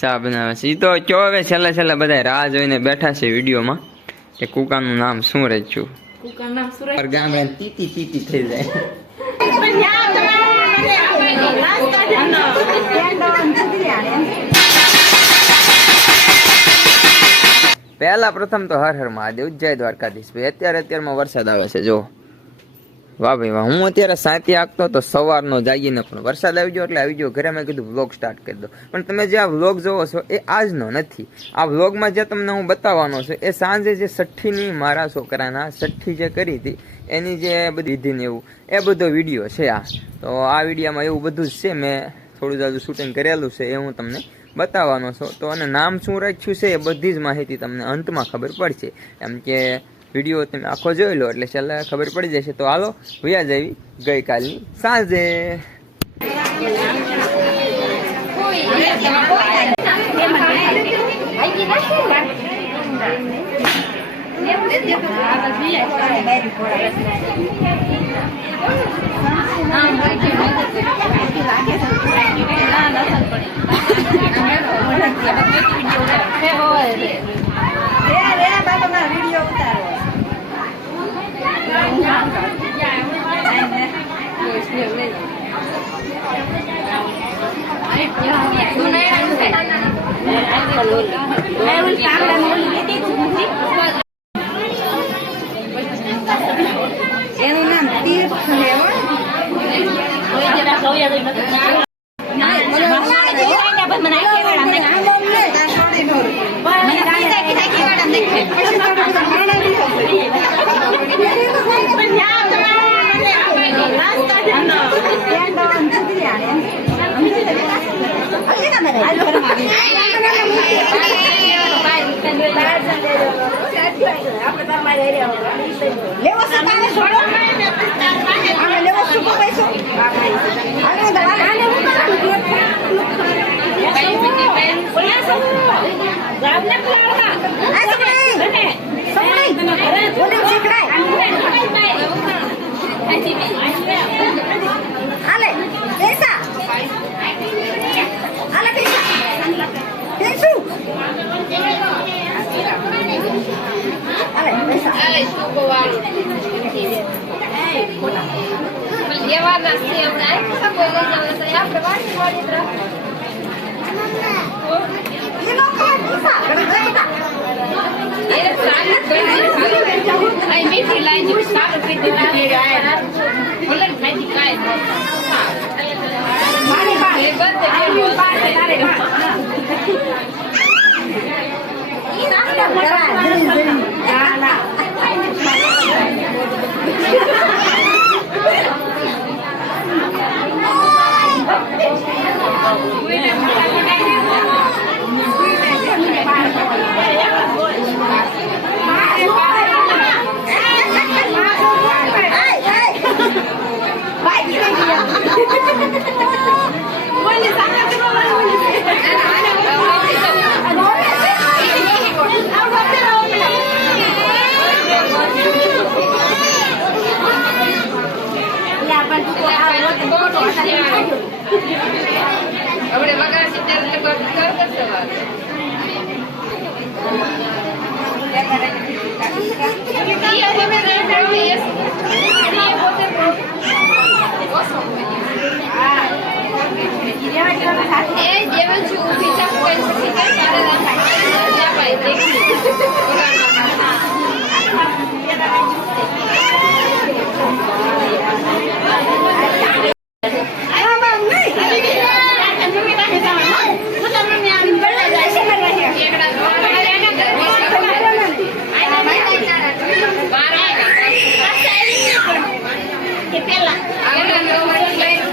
ચા બનાવે છે. એ તો કયો હવે છેલ્લે છેલ્લે બધા રાહ જોઈને બેઠા છે વિડીયોમાં કે કુકાનું નામ શું રાખ્યું. કુકાનું નામ શું રાખ્યું? ગામડે તીતી તીતી થઈ જાય. પહેલા પ્રથમ તો હર હર મહાદેવ, જય દ્વારકાધીશ. ભાઈ અત્યારમાં વરસાદ આવે છે. જો વાહ ભાઈ વાહ. હું અત્યારે સાંતી આંકતો તો સવારનો જાગીને પણ વરસાદ આવી ગયો એટલે આવી ગયો ઘરે. મેં કીધું વ્લોગ સ્ટાર્ટ કરી દો. પણ તમે જે આ વ્લોગ જોવો છો એ આજનો નથી. આ વ્લોગમાં જે તમને હું બતાવવાનો છું એ સાંજે જે છઠ્ઠીની મારા છોકરાના છઠ્ઠી જે કરી હતી એની જે બધી વિધિને એવું એ બધો વિડીયો છે આ. તો આ વિડીયોમાં એવું બધું જ છે. મેં થોડું જાજુ શૂટિંગ કરેલું છે એ હું તમને બતાવવાનો છું. તો અને નામ શું રાખ્યું છે એ બધી જ માહિતી તમને અંતમાં ખબર પડશે. એમ કે વિડીયો તમે આખો જોઈ લો એટલે છેલ્લે ખબર પડી જશે. તો હાલો વયા જવી ગઈકાલની સાંજે. એનું નામ તીર્થ છે.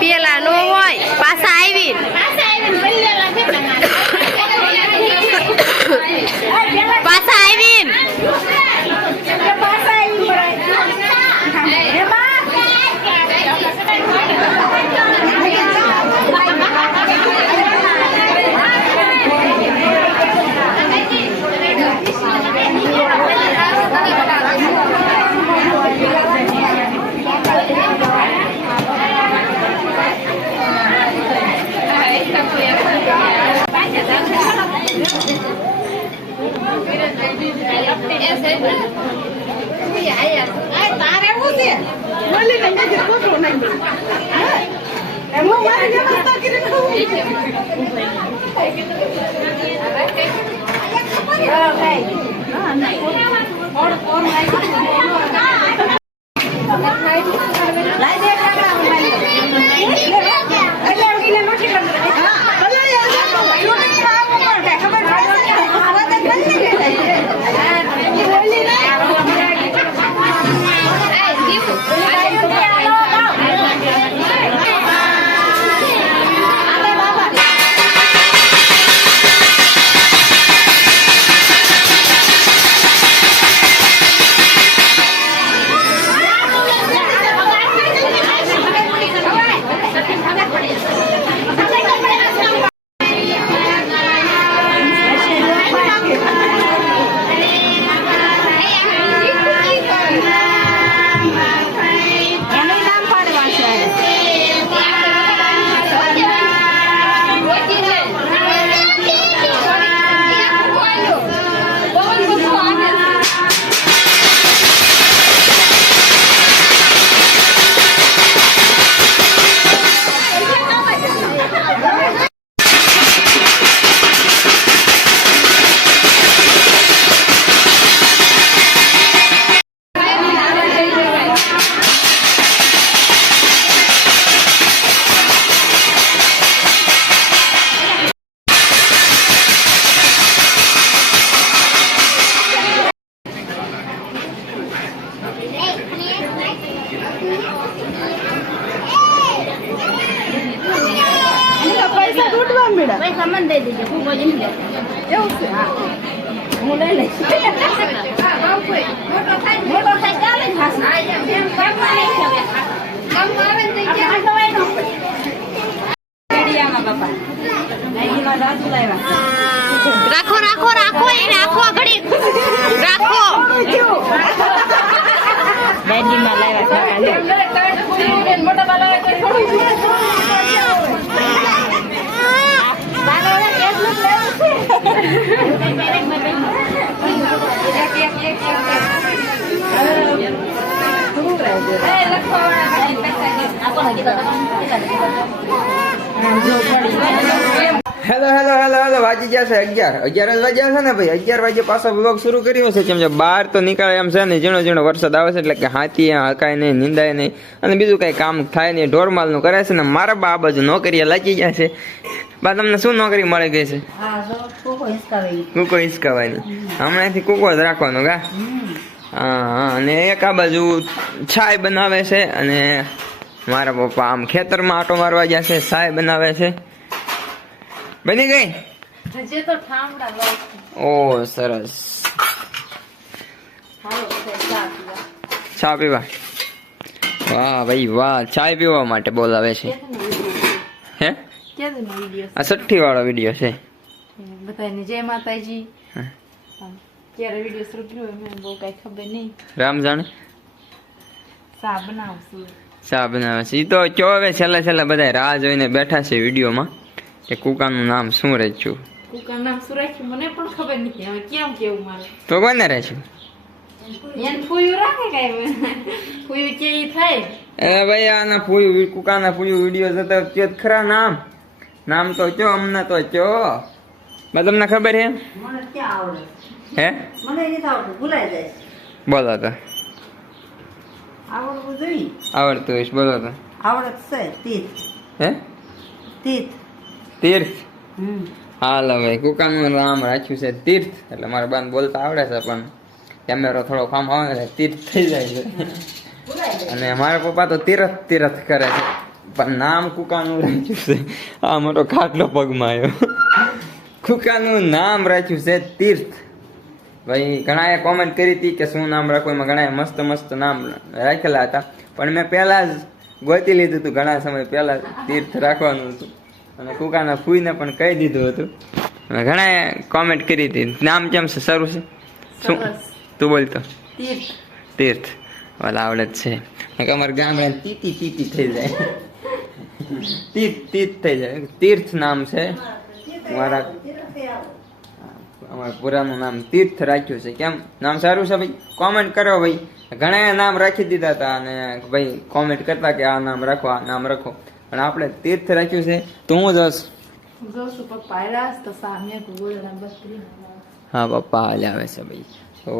પેલા નો હોય પાછા આવી તારે એવું છે બોલી ને નજર કોટો નાખી એમો વારી વ્યવસ્થા કરીને પૈસા તૂટવા મળ્યા પૈસા મને દઈ દેજો હું બોલી ને એવું છે હા હું લઈ લઈશ મોટો થાય ચાલે જ હાસ રાખો રાખો રાખો એ રાખો ઘડી રાખો બેડીમાં હેલો હેલો હેલો હેલો વાગી ગયા છે 11 જ વાગ્યા છે ને ભાઈ 11 વાગે પાછો બ્લોગ શરૂ કર્યો છે કેમ કે બહાર તો નીકળે એમ છે ને ઝીણો ઝીણો વરસાદ આવે છે એટલે કે હાથી હકાય નહીં નિંદાય નહીં અને બીજું કઈ કામ થાય નહીં ઢોરમાલનું કરે છે ને મારા બા આ બાજુ નોકરીએ લાગી ગયા છે બા તમને શું નોકરી મળી ગઈ છે કૂકો હિસકાવાની હમણાંથી કૂકો જ રાખવાનો ગા હા અને એક આ બાજુ છાય બનાવે છે અને મારા પપ્પા આમ ખેતરમાં આટો મારવા ગયા છે છાય બનાવે છે બની ગઈ હજી તો ઠામડા લો ઓ સરસ ચા પીવા વાહ ભાઈ વાહ ચા પીવા માટે બોલાવે છે હે ક્યાં વિડિયો આ 60 વાળો વિડીયો છે બધાને જય માતાજી ક્યારે વિડિયો શરૂ કર્યો મને બહુ કઈ ખબર નહીં રામ જાણે સા બનાવશું ચા બનાવે છે ઈ તો કયો હવે છેલ્લા બધા રાહ જોઈને બેઠા છે વિડીયોમાં કે કુકાનું નામ શું રાખ્યું કુકા નામ શું રાખ્યું મને પણ ખબર નથી હવે કેમ કેવું મારે તો કોને રાખ્યું એને ફૂયું રાખે કઈ ફૂયું કે ઈ થાય અરે ભાઈ આના ફૂયું કુકાના ફૂયું વિડીયો જતા ત્યો ખરા નામ તો કયો અમને તો કયો બા તમને ખબર હે મને ક્યાં આવડે હે મને નથી આવડતું ભૂલાઈ જાય બોલો તો આવડવું જોઈએ આવડતું હોય બોલો તો આવડત છે તીર્થ હે તીર્થ તીર્થ હાલ હવે કુકાનું નામ રાખ્યું છે તીર્થ એટલે મારા બાને બોલતા આવડે છે પણ કેમેરો થોડો કામ આવે ને તીર્થ થઈ જાય છે અને મારા પપ્પા તો તીરથ કરે છે પણ નામ કુકાનું રાખ્યું છે આ મોટો ખાટલો પગમાં આવ્યો કુકાનું નામ રાખ્યું છે તીર્થ ભાઈ ઘણાએ કોમેન્ટ કરી હતી કે શું નામ રાખવું એમાં ઘણાએ મસ્ત નામ રાખેલા હતા પણ મેં પહેલા જ ગોતી લીધું હતું ઘણા સમય પહેલા તીર્થ રાખવાનું હતું અને કુકાના ફૂઈને પણ કહી દીધું હતું ઘણાએ કોમેન્ટ કરી હતી નામ કેમ છે સારું છે શું તું બોલતો તીર્થ વાલા આવડે જ છે અમારા ગામડા તીતી થઈ જાય તીર્થ થઈ જાય તીર્થ નામ છે મારા અમારા પુરાનું નામ તીર્થ રાખ્યું છે. કેમ નામ સારું છે ભાઈ? કોમેન્ટ કરો ભાઈ. ઘણા નામ રાખી દીધા હતા અને ભાઈ કોમેન્ટ કરતા કે આ નામ રાખો, આ નામ રાખો, પણ આપણે તીર્થ રાખ્યું છે. તો હું જશ જોશું પપ્પા આવ્યા તો સામે ગોળના બસ હા પપ્પા હાલે આવે છે ભાઈ. તો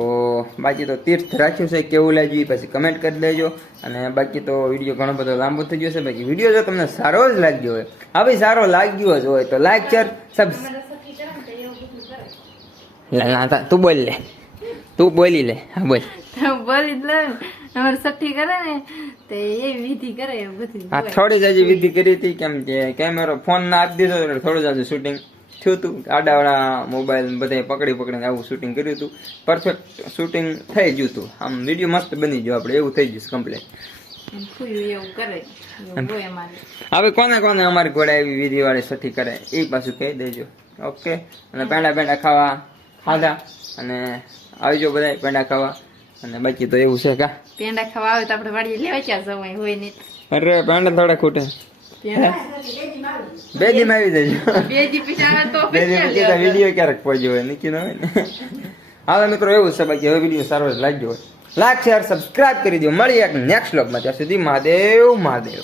બાકી તો તીર્થ રાખ્યું છે, કેવું લાગ્યું એ પછી કમેન્ટ કરી દેજો. અને બાકી તો વિડીયો ઘણો બધો લાંબો થઈ ગયો છે. બાકી વિડીયો જો તમને સારો જ લાગ્યો હોય, હા ભાઈ સારો લાગ્યો જ હોય તો લાઈક શેર તું બોલ લે, તું બોલી લે. હા બોલ. બોલી જ લે અમારે સઠ્ઠી કરે ને તો એ વિધિ કરે બધી. હા થોડી જ હજી વિધિ કરી હતી. કેમ કે કેમેરો ફોન ના આપી દીધો એટલે થોડું જ હજુ શૂટિંગ થયું હતું. આડાવાળા મોબાઈલ બધા પકડીને આવું શૂટિંગ કર્યું હતું. પરફેક્ટ શૂટિંગ થઈ ગયું હતું. આમ વિડીયો મસ્ત બની ગયો આપણે, એવું થઈ ગયું કમ્પ્લીટ. એવું કરે એવું હોય અમારે. હવે કોને કોને અમારી ઘોડા એવી વિધિ વાળી સઠ્ઠી કરે એ પાછું કહી દેજો. ઓકે. અને પેંડા ખાધા અને આવજો બધા પેંડા ખાવા. અને બાકી તો એવું છે કા પેંડા ખાવા આવે તો આપણે વાડીએ લેવા ક્યાં જવાય હોય નહીં. અરે પેંડા થોડા ખૂટે. બે દી માં આવી જજો. બે દી પીછા તો બે દી પછી વિડીયો ક્યારેક પહોંચ્યો હોય નીકળી ન હોય ને. હવે મિત્રો એવું છે બાકી હવે વિડીયો સારો જ લાગ્યો હોય લાઈક શેર સબસ્ક્રાઇબ કરી દો. મળીએ એક નેક્સ્ટ વ્લોગમાં. ત્યાં સુધી મહાદેવ મહાદેવ.